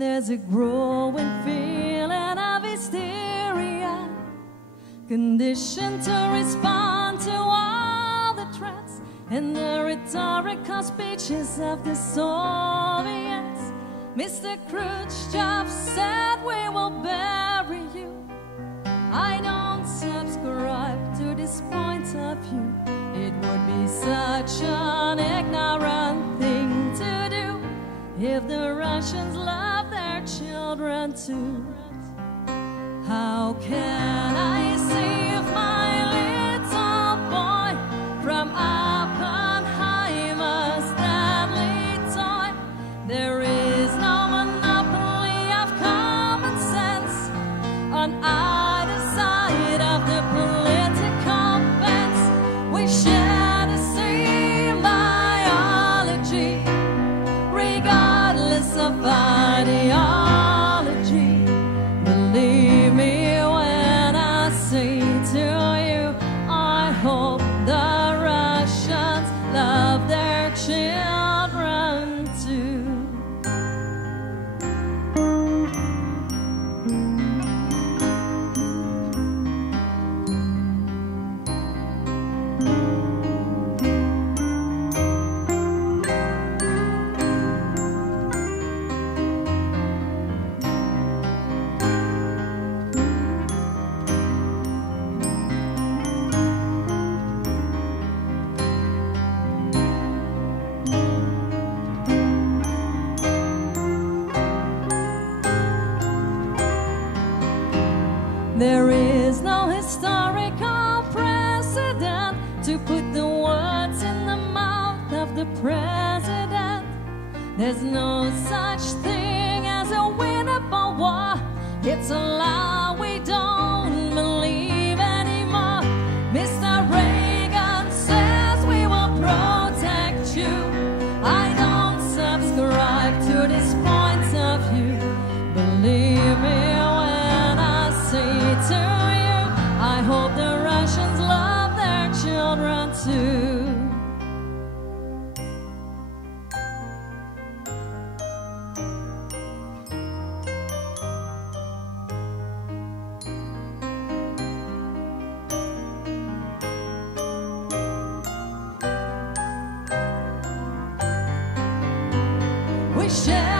There's a growing feeling of hysteria, conditioned to respond to all the threats and the rhetorical speeches of the Soviets. Mr. Khrushchev said we will bury you. I don't subscribe to this point of view. It would be such an ignorant thing to do if the Russians love their children too. How can I save my little boy from Oppenheimer's deadly toy? There is no monopoly of common sense on either side of the political fence. We share the same biology, regardless of ideology. Believe me when I say to you, I hope the Russians love their children too. There is no historical precedent to put the words in the mouth of the president. There's no such thing as a winnable war. It's a lie we don't believe anymore. Mr. Reagan says we will protect you. I don't subscribe to this point of view. Believe me when I say to you, I hope the Russians love their children too. We share